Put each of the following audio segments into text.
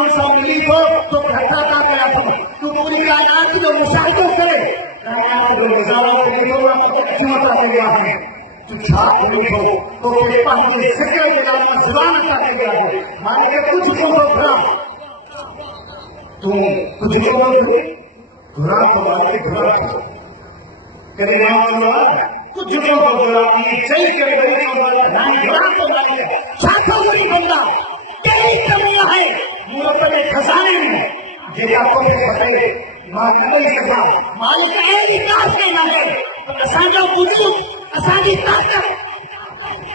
قانون سے ملی تو گھٹا کا گیا تو پوری کائنات کی جو مشاہدوں کرے کائنات جو نظاروں کو ملی ہو کیوں عطا کے گیا ہے تو چھاپ ملی ہو تو پھر پہنچے ذکر کے نام زبان عطا کے گیا ہے مانے کہ کچھ کو بھرا تم کچھ کو بھرا گھرا تو مانے کہ گھرا تو کہتے ہیں نوان کچھ کو بھرا یہ چاہی کرے بھرا نانی گھرا تو مانے کہ چھاکا ہوئی بندہ کئی کمیاں ہیں مرتب خزانے میں جیسے آپ کو بتائے مالک سزا مالک ایسی کاس کے نامے اساجا وجود اساجی طاقت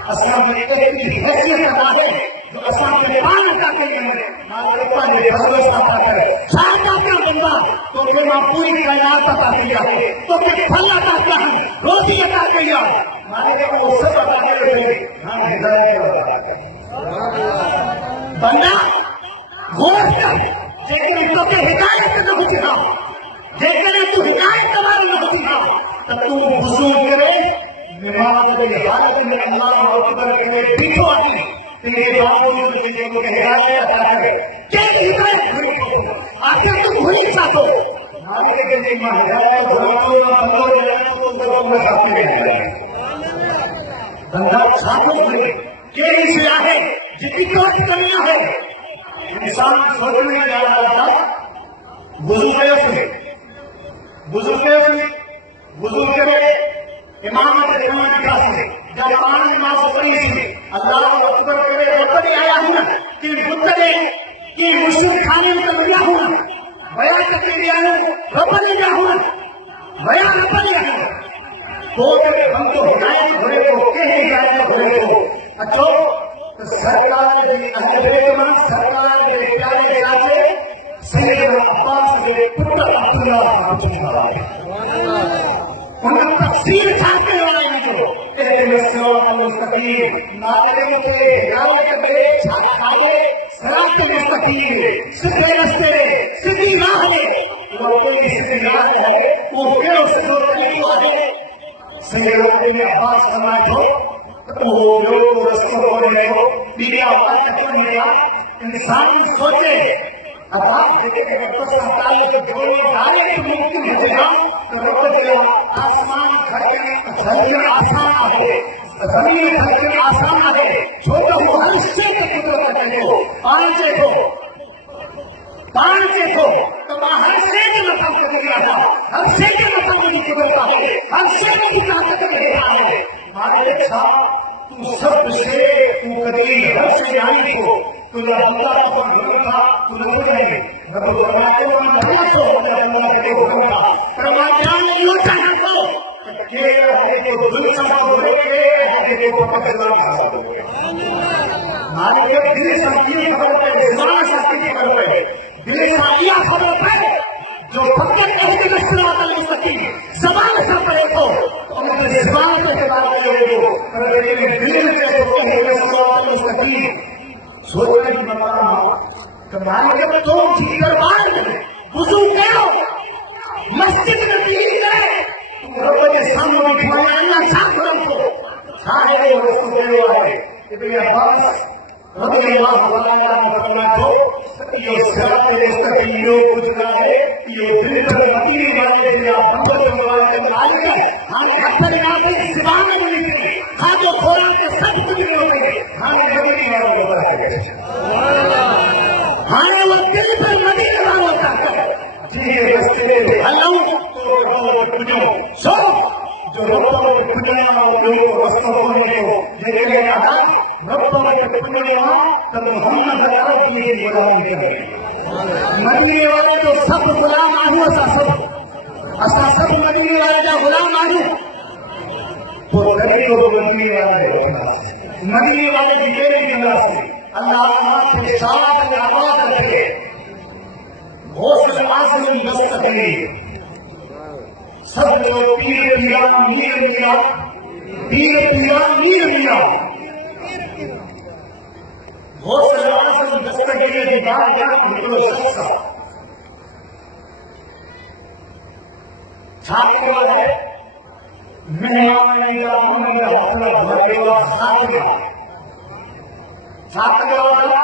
اساں میں ایک حیثیت ادا ہے جو اساں کے پان عطا کرے مالک پانے حضرت عطا کرے چھاکا کا بندہ تو کہ میں پوری کائنات عطا کیا ہے تو کہ پھل عطا کیا ہے روزی عطا کیا مالک کو سب عطا کرے ہاں ہدایت بندہ غور کر جیکر تو کہ ہدایت نہ ہوتی تھا جیکر تو ہدایت تمہاری نہ ہوتی تھا تب تو وضو کرے نماز کے حالت میں اللہ اکبر کرے پیچھو آتی تیرے باوجود تجھے کو ہدایت عطا کرے کیسی ہدایت ہوئی آخر تم بھولی چاہو مالک کے لیے ہدایت بھولو نہ بندو تو میں ساتھ میں بندہ چھاپو بھولے کیسی سیاہ ہے جتنی کوئی کمیاں ہے انسان سوچنے جا رہا تھا وضو کیسے وضو کرے امامت امام کا سے جب پانی نماز پڑھی تھی اللہ اکبر کرے اوپر آیا ہوں کہ بتنے کہ مشرک کھانے میں لیا ہوں بیان کرنے لیا ہوں رب نے لیا ہوں بیان رب نے لیا ہوں تو ہم تو ہدایت ہوئے کو کہیں ہدایت ہوئے کو اچھو سرکار کے اہل سرکار کے پیارے چاچے سیدنا عباس کے پتر عبداللہ ان کا تفسیر چھاپنے والا ہے جو اہدنا الصراط المستقیم ناظرین کے ہدایت میں چھاپے صراط المستقیم سیدھے راستے سیدھی راہ ہے وہ کوئی سیدھی راہ ہے وہ کیوں سے جو طریقہ ہے سیدنا عباس فرمائے تو وہ لوگ رستوں کو رہے ہو میری آواز تکن گیا انسان سوچے اب آپ دیکھیں کہ رب سے تعلق کے جوڑے ڈائریکٹ ممکن ہو جائے تو رب کے آسمان کھڑکنے آسان ہے زمین کھڑکنے آسان ہے چھوٹا ہو ہر شے کا قدرت کرنے ہو پانچے کو تو ہر شے کے مطلب کر دیا تھا ہر شے کے مطلب نہیں قدرت ہے ہر شے کی طاقت رہے ہے مالک صاحب تو سب سے تو قدیر ہر سے آئی کو تو اللہ کو بھروسہ تو نہ جائے رب فرماتے ہیں اللہ کو اللہ کے بھروسہ فرماتے ہیں یہ چاہے تو کہ ہے تو دل سے بولے کہ کو پکڑنا مالک دل سے یہ خبر ہے زبان سے یہ خبر ہے دل سے یہ خبر ہے جو فقط اہدنا الصراط المستقیم زبان سے پڑھے تو ان کے زبان کو اعتبار کرے تو اگر یہ دل سے اہدنا الصراط المستقیم سوچنے کی بتانا کہ مالک تو جی دربار میں وضو کرو مسجد میں دین کرے رب کے سامنے کھڑا اللہ صاف رکھو سارے رسول دیو ہے ابن عباس رضی اللہ عنہ فرمایا تو یہ صراط المستقیم کچھ نہ ہے یہ دل کے مدینے والے یا محمد والے مالک ہے ہم اپنے آپ کی زبان میں لکھے ہاں جو قرآن کے سب کچھ ہوتے ہیں ہم مدینے والوں کو بتاتے ہاں وہ دل پر مدینے والوں کا ہے جی رستے میں اللہ تو سو جو رب کو پنیا لوگ رستوں ہونے کو یہ کہ ادا رب کو پنیا تو محمد عرب کی غلام کرے مدینے والے تو سب غلام آنو اسا سب مدینے والے کا غلام آنو تو نبی کو مدینے والے کی میرے جگہ سے اللہ سے شاد آباد رکھے غوث اعظم مستقیم سب لوگ پیر میاں میر میاں پیر میاں میر میاں غوث اعظم مستقیم کی بات یا بالکل سچا چھاپنے والا ہے میں آنے کا محمد حضرت بھرے والا چھاپنے والا